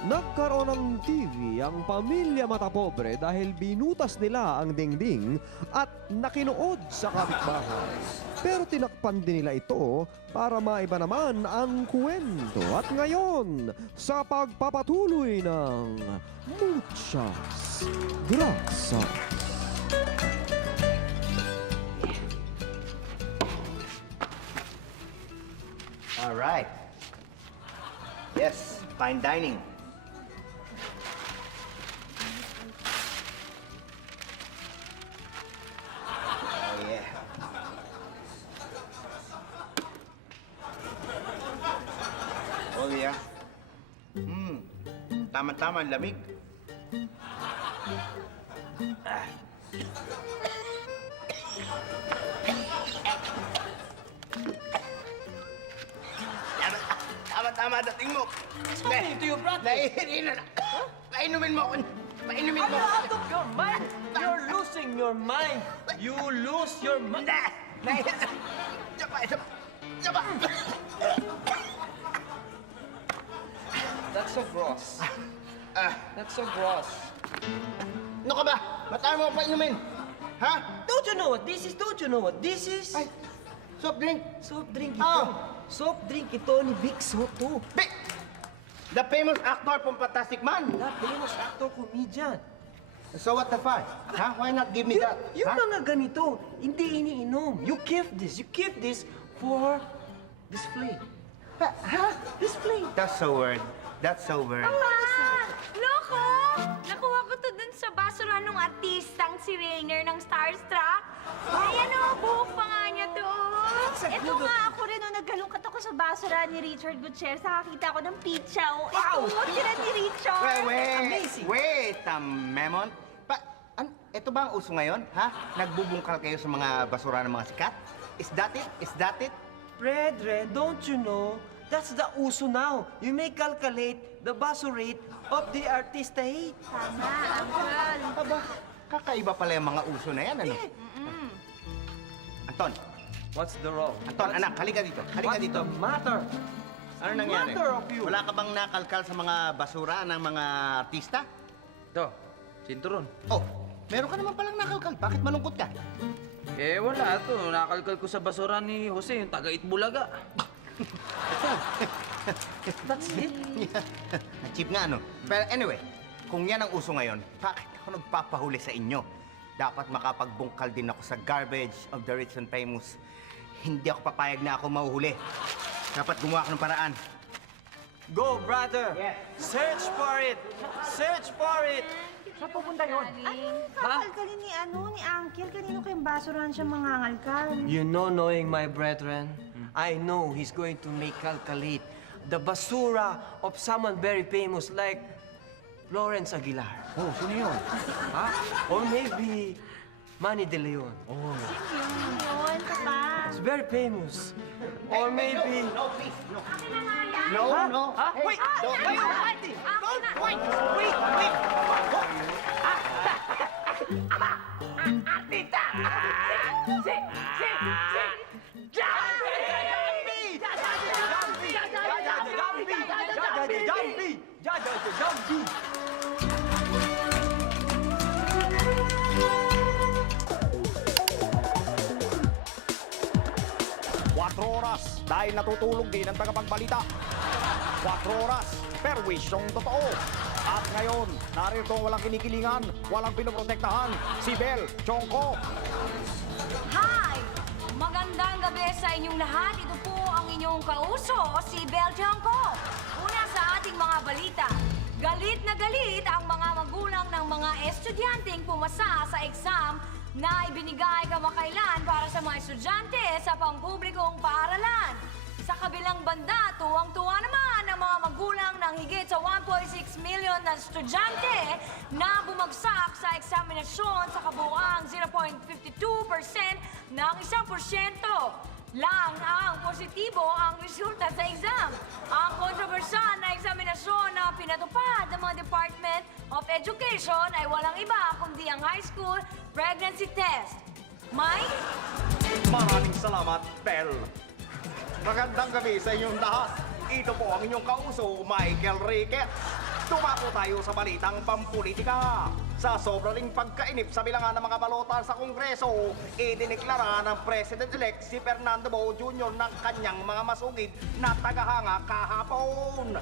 Nagkaroon ng TV ang pamilya matapobre dahil binutas nila ang dingding at nakinuod sa kapitbahay. Pero tinakpan din nila ito para maiba naman ang kwento. At ngayon, sa pagpapatuloy ng Muchas Gracias. All right. Yes, fine dining. Oh, yeah. Oh, yeah. Tama-tama, ang lamig. Ah. Tama, dating mo. What's happening to you, brother? Painumin mo. Painumin Are mo. you out of your mind? You're losing your mind. You lose your mind. Saba. That's so gross. That's so gross. Ano ka ba? Matahan mo painumin. Ha? Don't you know what this is? Don't you know what this is? Ay, soft drink. Soft drink ito. Oh. Soft drink ito ni Big Soto. The famous actor from Fantastic Man. The famous actor comedian. So what the fuck? Ha? Why not give me that? Yung Ha? mga ganito, hindi iniinom. You keep this. You keep this for display. Ha? Display. That's so weird. That's so weird. Loko! Nakuha ko to dun sa basura ng artistang si Rainer ng Starstruck. Ayan o, buhok pa nga niya to. Ito nga ako rin, naggalungkat ako sa basura ni Richard Gutierrez. Nakakita ko ng pizza. Wow! Ito, sila ni Richard. Amazing. Wait, Memon. Ito ba ang uso ngayon? Ha? Nagbubungkal kayo sa mga basura ng mga sikat? Is that it? Is that it? Brethren, don't you know? That's the uso now. You may calculate the basura rate of the artista hate. Tama, Uncle. Aba, kakaiba pala yung mga uso na yan, ano? Anton, What's the wrong? Anton, anak, halika dito. Halika What's dito. the matter? Ano nangyari? matter of you? Wala ka bang nakalkal sa mga basura ng mga artista? Ito, sinturon. Oh, meron ka naman palang nakalkal. Bakit malungkot ka? Eh, wala ito. Nakalkal ko sa basura ni Jose, yung taga-Itbulaga. That's it? Cheap nga, ano? Pero anyway, kung yan ang uso ngayon, bakit ako nagpapahuli sa inyo? Dapat makapagbungkal din ako sa garbage of the rich and famous. Hindi ako papayag na ako mahuhuli. Dapat gumawa ako ng paraan. Go, brother! Yes. Search for it! Search for it! Saan pupunta yun? Kakalkalin ni Uncle. Kanino kayong basurahan siya mangangalkal? You know, knowing my brethren, I know he's going to make calculate the basura of someone very famous like Lawrence Aguilar. Oh, sino yun? Ha? Or maybe Manny De Leon. Yun, papa. It's very famous. Or maybe... No, please, no. No, no. Ha? Hey, Wait! don't, Wait! Wait! Wait! Wait! Jambi! 4 oras dahil natutulog din ang tagapagbalita. 4 oras, perwisyong totoo. At ngayon, narito ang walang kinikilingan, walang pinoprotektahan, si Bel Chongko. Hi! Magandang sa inyong lahat. Ito po ang inyong kauso, si Belgium ko. Una sa ating mga balita. Galit na galit ang mga magulang ng mga estudyanteng pumasa sa exam na ibinigay kamakailan para sa mga estudyante sa pampublikong paaralan. Sa kabilang banda, tuwang-tuwa naman ang mga magulang ng higit sa 1.6 million na estudyante na bumagsak sa eksaminasyon sa kabuuang 0.52% ng 1% lang ang positibo ang resulta sa exam. Ang kontrobersyal na eksaminasyon na pinatupad ng mga Department of Education ay walang iba kundi ang high school pregnancy test. Mike? Maraming salamat, Bel. Magandang gabi sa inyong lahat. Ito po ang inyong kauso, Michael Riquez. Tumako tayo sa balitang pampolitika. Sa sobrang pagkainip sa bilangan ng mga balota sa Kongreso, idineklara ng President-elect si Fernando Bo Jr. ng kanyang mga masugid na tagahanga kahapon.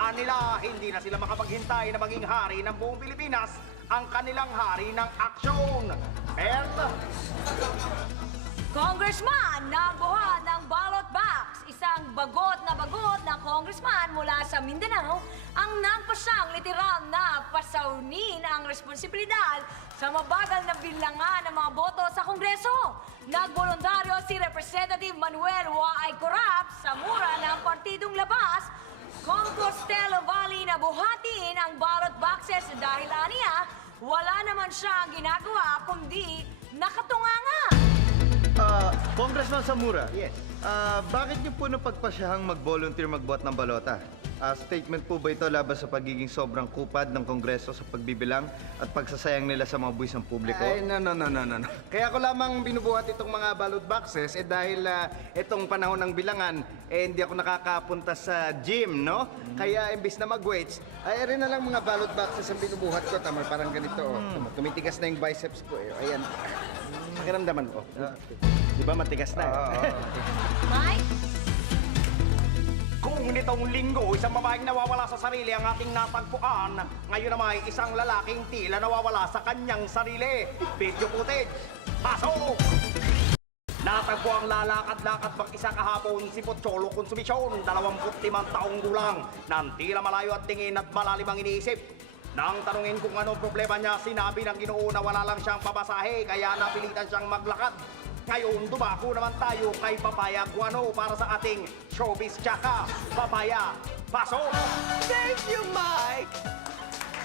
Anila, hindi na sila makapaghintay na maging hari ng buong Pilipinas, ang kanilang hari ng aksyon. Bert? Congressman nagbuhat ng ballot box. Isang bagot na congressman mula sa Mindanao ang nagpasyang literal na pasaunin ang responsibilidad sa mabagal na bilangan ng mga boto sa Kongreso. Nagboluntaryo si Representative Manuel Y. Corap sa mura ng Partidong Labas, Compostela Valley na buhatin ang ballot boxes dahil aniya, wala naman siyang ginagawa kundi nakatunganga. Congressman Zamora. Yes. Bakit niyo po napagpasyahang mag-volunteer magbot ng balota? Statement po ba ito laban sa pagiging sobrang kupad ng Kongreso sa pagbibilang at pagsasayang nila sa mga buwis ng publiko? Ay, no. Kaya ko lamang binubuhat itong mga ballot boxes dahil itong panahon ng bilangan, hindi ako nakakapunta sa gym, no? Kaya imbis na mag-weights, ay rin na lang mga ballot boxes ang binubuhat ko. Tama, parang ganito, oh. Tama, tumitigas na yung biceps ko, eh. Ayan. Pakiramdaman ko. Di ba matigas na? Mike? Kung nitong linggo, isang babaeng nawawala sa sarili ang ating natagpuan, ngayon naman ay isang lalaking tila nawawala sa kanyang sarili. Video footage. Pasok! Natagpo ang lalakad-lakad mag-isa kahapon si Pocholo Consumisyon, 25 taong gulang, nang tila malayo at tingin at malalim ang iniisip. Nang tanungin kung anong problema niya, sinabi ng Ginoo na wala lang siyang pabasahe kaya napilitan siyang maglakad. Ngayon, dumako naman tayo kay Papaya Guano para sa ating Showbiz Tsaka. Papaya, pasok! Thank you, Mike!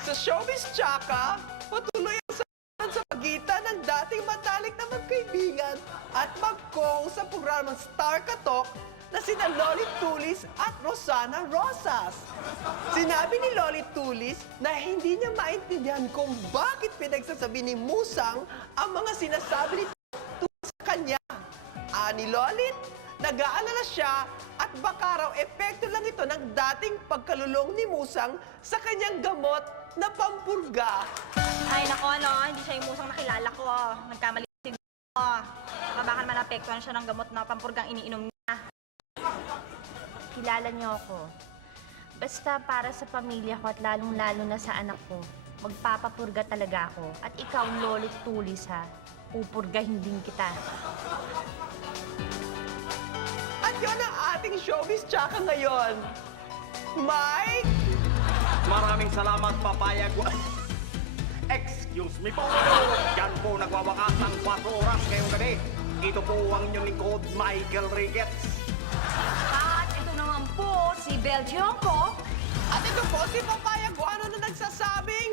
Sa Showbiz Tsaka, patuloy ang sabayan sa pagitan ng dating matalik na magkaibigan at magkong sa programang Star Katok na sina Lolit Tulis at Rosana Rosas. Sinabi ni Lolit Tulis na hindi niya maintindihan kung bakit pinagsasabi ni Musang ang mga sinasabi ni sa kanya. Ani Lolit, nag-aalala siya at baka raw epekto lang ito ng dating pagkalulong ni Musang sa kanyang gamot na pampurga. Ay, nako, no. Hindi siya yung musang nakilala ko. Nagkamali siguro. Baka naman apektuhan siya ng gamot na pampurgang iniinom niya. Kilala niyo ako. Basta para sa pamilya ko at lalong-lalo na sa anak ko, magpapapurga talaga ako. At ikaw, Lolit Tulis, ha? Pupurgahin din kita. At yun ang ating Showbiz Tsaka ngayon. Mike? Maraming salamat, Papaya Guano. Excuse me po. Yan po nagwawakas ang 4 oras ngayong gabi. Ito po ang inyong lingkod, Michael Riquez. At ito naman po si Belgium ko. At ito po si Papaya Guano na nagsasabing